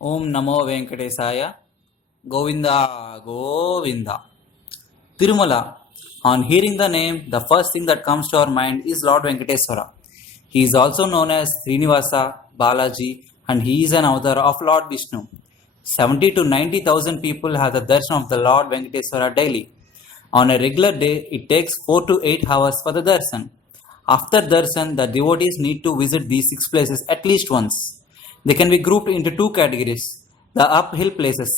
Om Namo Venkatesaya. Govinda, Govinda. Tirumala. On hearing the name, the first thing that comes to our mind is Lord Venkateswara. He is also known as Srinivasa, Balaji, and he is an avatar of Lord Vishnu. 70 to 90,000 people have the darshan of the Lord Venkateswara daily. On a regular day, it takes 4 to 8 hours for the darshan. After darshan, the devotees need to visit these 6 places at least once. They can be grouped into 2 categories: the uphill places,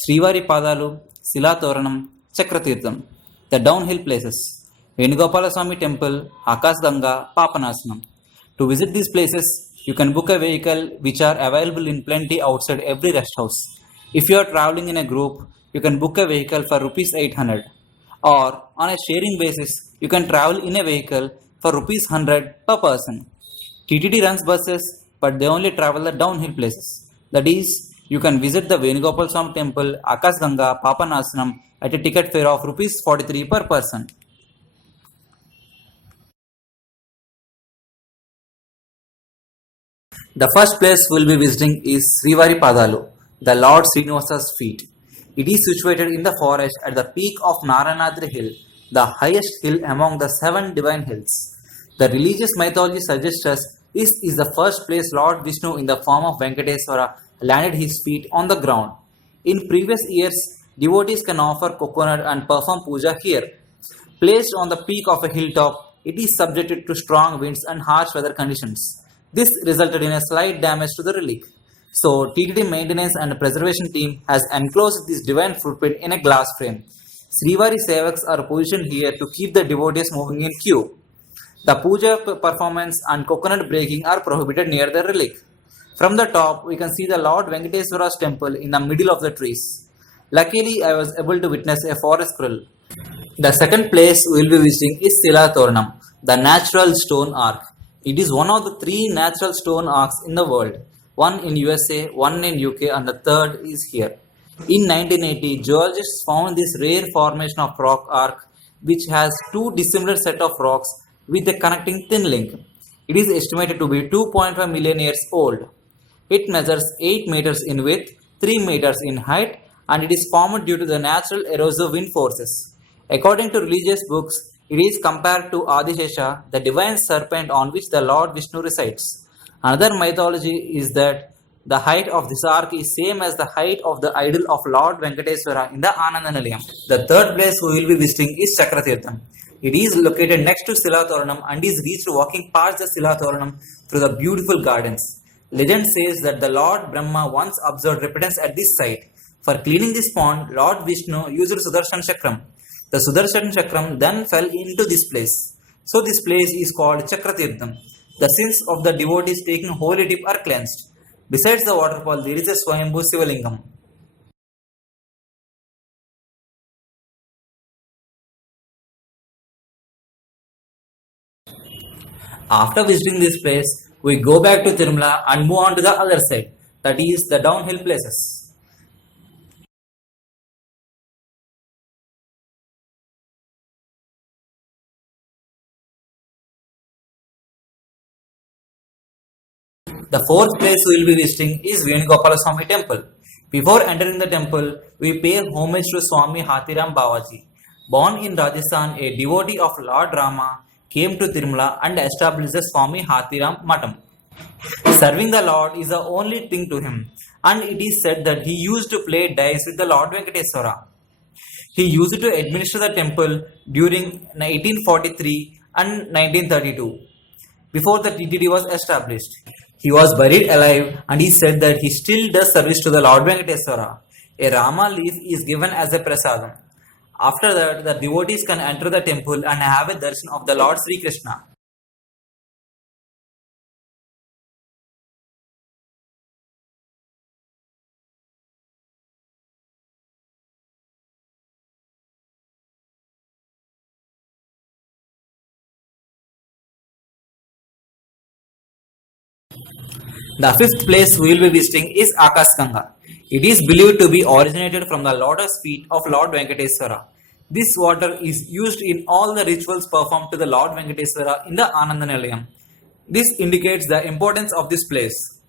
Srivari Padalu, Silatoranam, Chakratirtham; the downhill places, Venugopala Swami Temple, Akasganga, Papanasanam. To visit these places, you can book a vehicle which are available in plenty outside every rest house. If you are traveling in a group, you can book a vehicle for rupees 800, or on a sharing basis, you can travel in a vehicle for rupees 100 per person. TTD runs buses, but they only travel the downhill places. That is, you can visit the Venugopal Swami Temple, Akasganga, Papanasanam at a ticket fare of rupees 43 per person. The first place we'll be visiting is Srivari Padalu, the Lord Srinivasa's feet. It is situated in the forest at the peak of Naranadri Hill, the highest hill among the 7 divine hills. The religious mythology suggests us this is the first place Lord Vishnu in the form of Venkateswara landed his feet on the ground. In previous years, devotees can offer coconut and perform puja here. Placed on the peak of a hilltop, it is subjected to strong winds and harsh weather conditions. This resulted in a slight damage to the relic. So, TTD maintenance and preservation team has enclosed this divine footprint in a glass frame. Srivari Sevaks are positioned here to keep the devotees moving in queue. The puja performance and coconut breaking are prohibited near the relic. From the top, we can see the Lord Venkateswara's temple in the middle of the trees. Luckily, I was able to witness a forest squirrel. The second place we will be visiting is Silatoranam, the natural stone ark. It is one of the 3 natural stone arcs in the world. One in USA, one in UK, and the third is here. In 1980, geologists found this rare formation of rock arc which has 2 dissimilar set of rocks with a connecting thin link. It is estimated to be 2.5 million years old. It measures 8 meters in width, 3 meters in height, and it is formed due to the natural erosive wind forces. According to religious books, it is compared to Adishesha, the divine serpent on which the Lord Vishnu resides. Another mythology is that the height of this ark is same as the height of the idol of Lord Venkateswara in the Anandanilayam. The third place we will be visiting is Chakratirtham. It is located next to Silatoranam and is reached walking past the Silatoranam through the beautiful gardens. Legend says that the Lord Brahma once observed repentance at this site. For cleaning this pond, Lord Vishnu used Sudarshan Chakram. The Sudarshan Chakram then fell into this place. So this place is called Chakratirtham. The sins of the devotees taking holy dip are cleansed. Besides the waterfall, there is a Swayambhu Sivalingam. After visiting this place, we go back to Tirumala and move on to the other side, that is the downhill places. The fourth place we will be visiting is Venugopala Swami Temple. Before entering the temple, we pay homage to Swami Hathiram Babaji. Born in Rajasthan, a devotee of Lord Rama came to Tirumala and established the Swami Hathiram Matam. Serving the Lord is the only thing to him, and it is said that he used to play dice with the Lord Venkateswara. He used to administer the temple during 1843 and 1932, before the TTD was established. He was buried alive, and he said that he still does service to the Lord Venkateswara. A Rama leaf is given as a prasadam. After that, the devotees can enter the temple and have a darshan of the Lord Sri Krishna. The fifth place we will be visiting is Akasganga. It is believed to be originated from the lotus feet of Lord Venkateswara. This water is used in all the rituals performed to the Lord Venkateswara in the Anandanilayam. This indicates the importance of this place.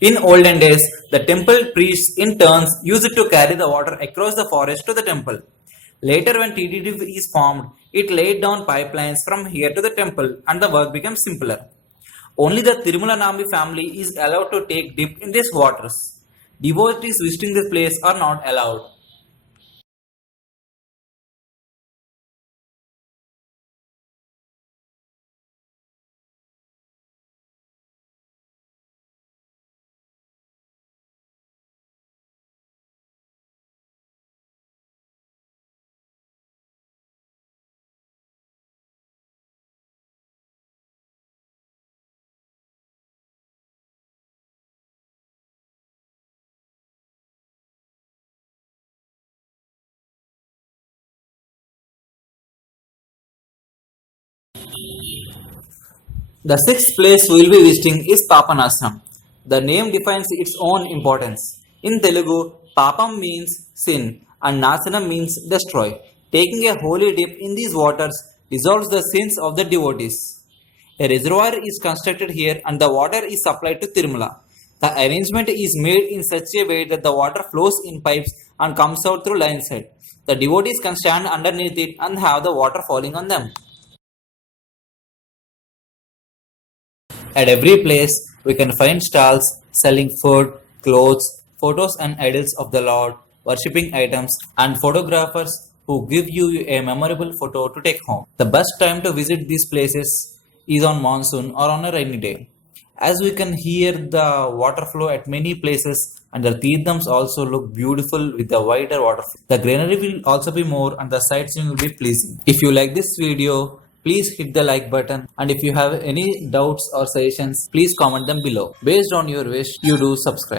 In olden days, the temple priests in turns used it to carry the water across the forest to the temple. Later, when TDD is formed, it laid down pipelines from here to the temple and the work became simpler. Only the Tirumala Nambi family is allowed to take dip in these waters. Devotees visiting this place are not allowed. The sixth place we will be visiting is Papanasram. The name defines its own importance. In Telugu, Papam means sin and Nasanam means destroy. Taking a holy dip in these waters dissolves the sins of the devotees. A reservoir is constructed here and the water is supplied to Tirumala. The arrangement is made in such a way that the water flows in pipes and comes out through line side. The devotees can stand underneath it and have the water falling on them. At every place, we can find stalls selling food, clothes, photos and idols of the Lord, worshipping items, and photographers who give you a memorable photo to take home. The best time to visit these places is on monsoon or on a rainy day, as we can hear the water flow at many places and the Tirthams also look beautiful with the wider water flow. The greenery will also be more and the sightseeing will be pleasing. If you like this video, please hit the like button, and if you have any doubts or suggestions, please comment them below. Based on your wish, you do subscribe.